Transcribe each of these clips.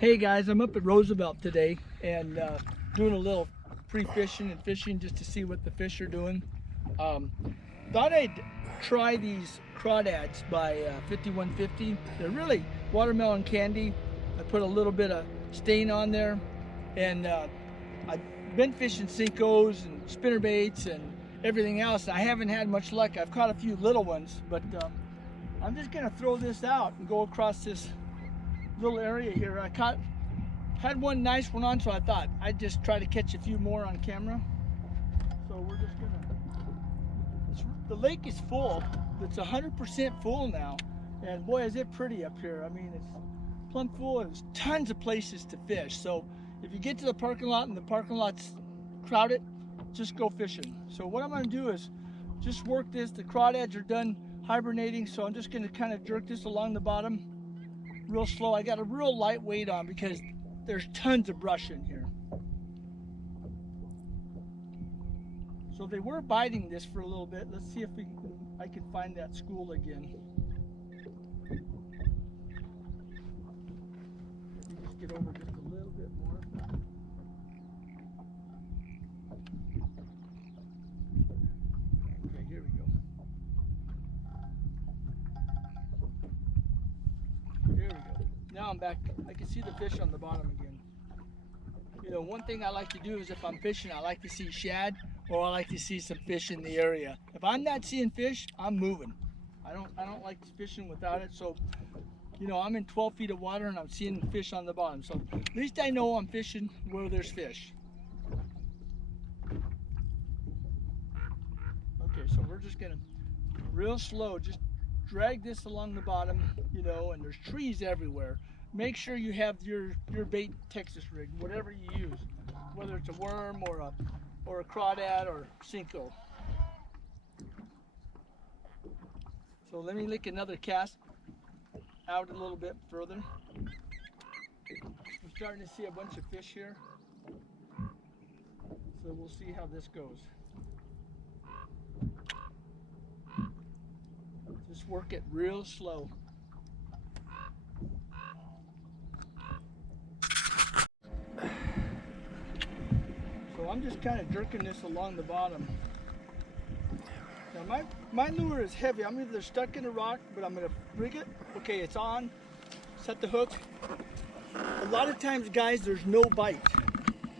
Hey guys, I'm up at Roosevelt today and doing a little pre-fishing and fishing just to see what the fish are doing. Thought I'd try these crawdads by 5150. They're really watermelon candy. I put a little bit of stain on there, and I've been fishing Cincos and spinnerbaits and everything else. I haven't had much luck. I've caught a few little ones, but I'm just gonna throw this out and go across this little area here. I had one nice one on, so I thought I'd just try to catch a few more on camera. So we're just gonna, the lake is full. It's 100% full now, and boy is it pretty up here. I mean, it's plumb full and there's tons of places to fish. So if you get to the parking lot and the parking lot's crowded, just go fishing. So what I'm gonna do is just work this. The crawdads are done hibernating, so I'm just gonna kind of jerk this along the bottom real slow. I got a real light weight on because there's tons of brush in here. So they were biting this for a little bit. Let's see if I can find that school again. Let me just get over just a little bit more. Okay, here we go. There we go. Now I'm back. I can see the fish on the bottom again. You know, one thing I like to do is if I'm fishing, I like to see shad or I like to see some fish in the area. If I'm not seeing fish, I'm moving. I don't like fishing without it. So, you know, I'm in 12 feet of water and I'm seeing fish on the bottom. So at least I know I'm fishing where there's fish. Okay, so we're just gonna real slow, just drag this along the bottom, you know, and there's trees everywhere. Make sure you have your bait Texas rig, whatever you use, whether it's a worm or a crawdad or Cinco. So let me lick another cast out a little bit further. I'm starting to see a bunch of fish here, so we'll see how this goes. Just work it real slow. So I'm just kind of jerking this along the bottom. Now my lure is heavy. I'm either stuck in a rock, but I'm gonna rig it. Okay, it's on. Set the hook. A lot of times, guys, there's no bite.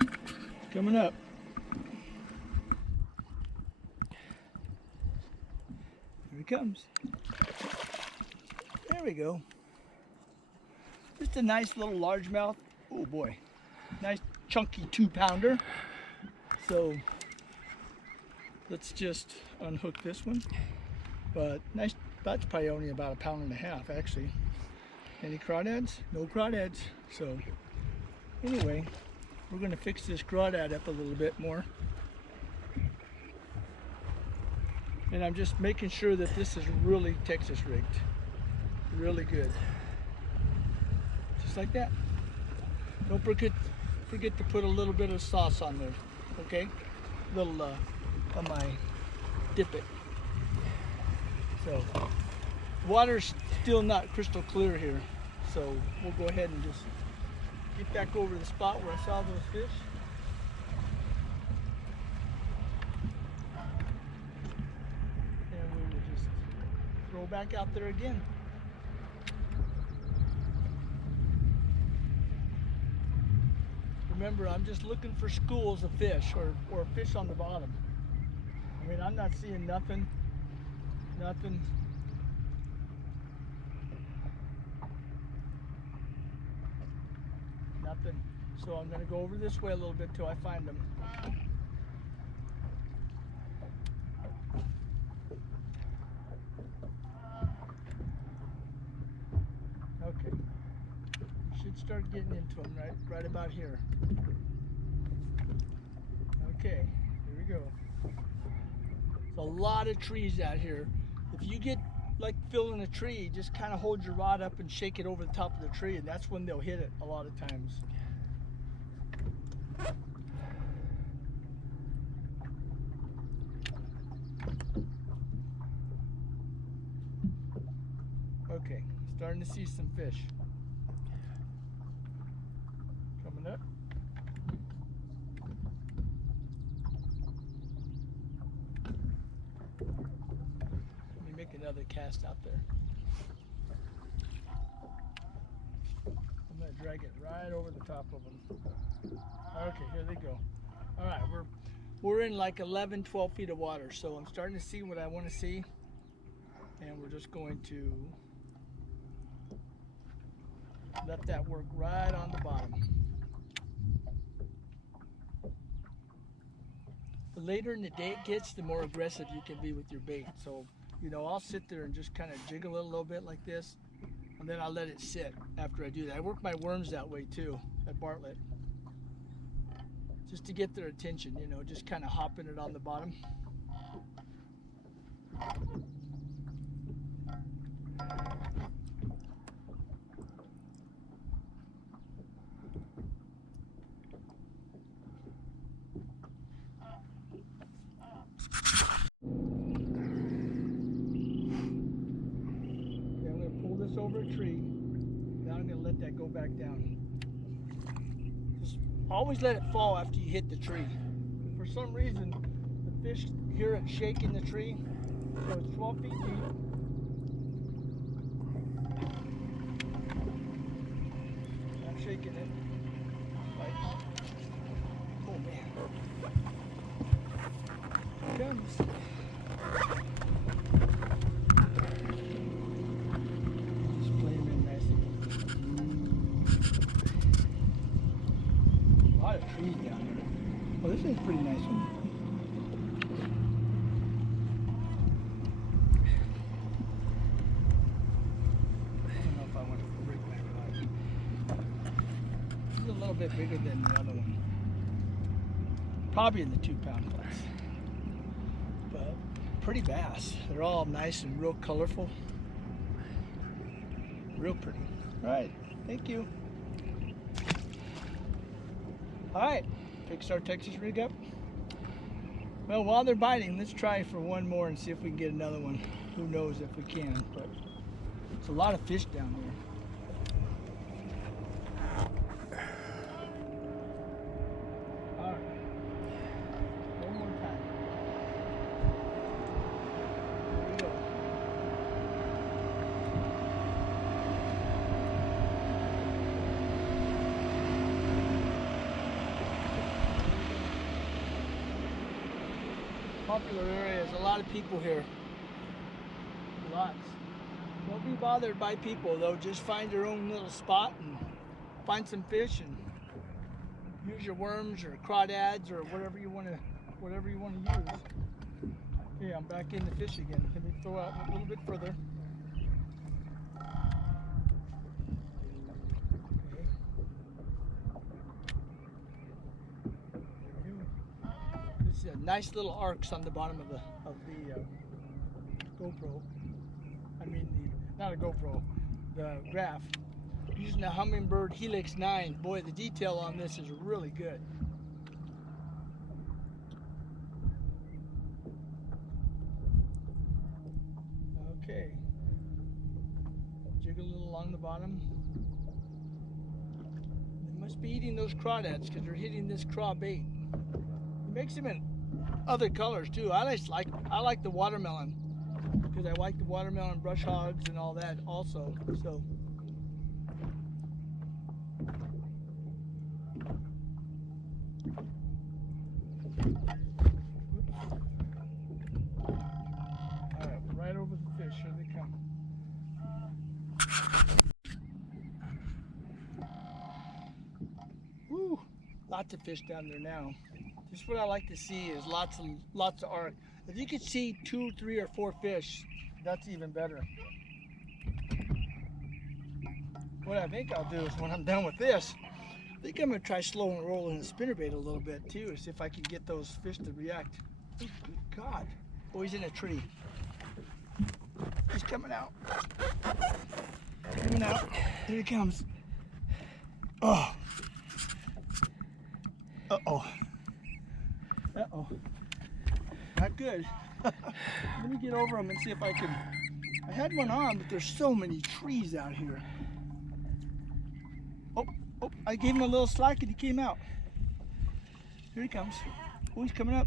It's coming up. Here he comes. There we go. Just a nice little largemouth. Oh boy, nice chunky 2-pounder. So let's just unhook this one. But nice, that's probably only about 1.5 pounds actually. Any crawdads? No crawdads. So anyway, we're gonna fix this crawdad up a little bit more. And I'm just making sure that this is really Texas rigged. Really good. Just like that. Don't forget to put a little bit of sauce on there. Okay? Little on my dip it. So water's still not crystal clear here. So we'll go ahead and just get back over the spot where I saw those fish. And we will just throw back out there again. Remember, I'm just looking for schools of fish or fish on the bottom. I mean, I'm not seeing nothing. Nothing. Nothing. So I'm going to go over this way a little bit till I find them. Okay. Should start getting into them right about here. Okay, here we go. There's a lot of trees out here. If you get like filling a tree, just kind of hold your rod up and shake it over the top of the tree, and that's when they'll hit it a lot of times. Okay, starting to see some fish. Yep. Let me make another cast out there. I'm going to drag it right over the top of them. Okay, here they go. All right, we're in like 11, 12 feet of water, so I'm starting to see what I want to see, and we're just going to let that work right on the bottom. The later in the day it gets, the more aggressive you can be with your bait. So, you know, I'll sit there and just kind of jiggle it a little bit like this, and then I'll let it sit after I do that. I work my worms that way too at Bartlett, just to get their attention, you know, just kind of hopping it on the bottom. Over a tree. Now I'm going to let that go back down. Just always let it fall after you hit the tree. And for some reason, the fish hear it shaking the tree. So it's 12 feet deep. I'm shaking it. Like, oh man. Here it comes. Trees down here. Well, this is a pretty nice one. I don't know if I want to break my rod. This is a little bit bigger than the other one. Probably in the 2-pound class. But pretty bass. They're all nice and real colorful. Real pretty. All right. Thank you. Alright, fixed our Texas rig up. Well, while they're biting, let's try for one more and see if we can get another one. Who knows if we can, but it's a lot of fish down here. Alright, one more time. Here we go. Popular areas, a lot of people here. Lots. Don't be bothered by people though, just find your own little spot and find some fish and use your worms or crawdads or whatever you want to use. Okay, I'm back in the fish again. Let me throw out a little bit further. Nice little arcs on the bottom of the GoPro. I mean, not a GoPro, the graph. Using a Humminbird Helix 9. Boy, the detail on this is really good. Okay. Jiggle a little along the bottom. They must be eating those crawdads because they're hitting this craw bait. It makes them in other colors too. I like the watermelon because I like the watermelon brush hogs and all that also. So all right, we're right over the fish. Here they come. Woo! Lots of fish down there now. Just what I like to see is lots of arc. If you could see 2, 3, or 4 fish, that's even better. What I think I'll do is when I'm done with this, I think I'm gonna try slow and rolling the spinnerbait a little bit too, see if I can get those fish to react. Oh, good God! Oh, he's in a tree. He's coming out. Coming out. Here he comes. Oh. Uh-oh. Uh-oh. Not good. Let me get over them and see if I can. I had one on, but there's so many trees out here. Oh, oh, Oh, I gave him a little slack and he came out. Here he comes. Oh, he's coming up.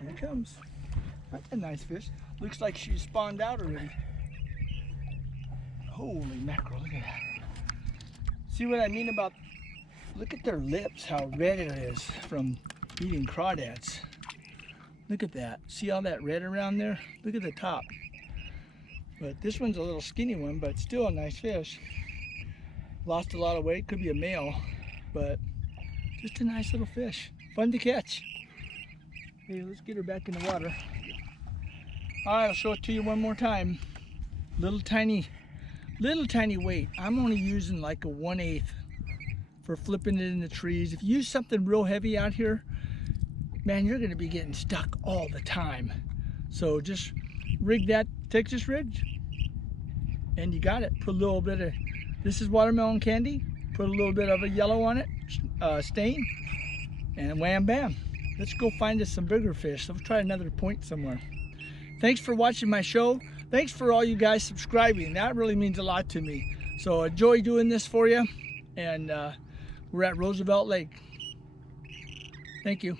Here he comes. That's a nice fish. Looks like she spawned out already. Holy mackerel, look at that. See what I mean about, look at their lips, how red it is from eating crawdads. Look at that. See all that red around there? Look at the top. But this one's a little skinny one, but still a nice fish. Lost a lot of weight, could be a male, but just a nice little fish. Fun to catch. Hey, let's get her back in the water. All right, I'll show it to you one more time. Little tiny weight. I'm only using like a 1/8 for flipping it in the trees. If you use something real heavy out here, man, you're gonna be getting stuck all the time. So just rig that Texas rig and you got it. Put a little bit of, this is watermelon candy. Put a little bit of a yellow on it, stain, and wham bam. Let's go find us some bigger fish. Let's try another point somewhere. Thanks for watching my show. Thanks for all you guys subscribing. That really means a lot to me. So enjoy doing this for you. And we're at Roosevelt Lake. Thank you.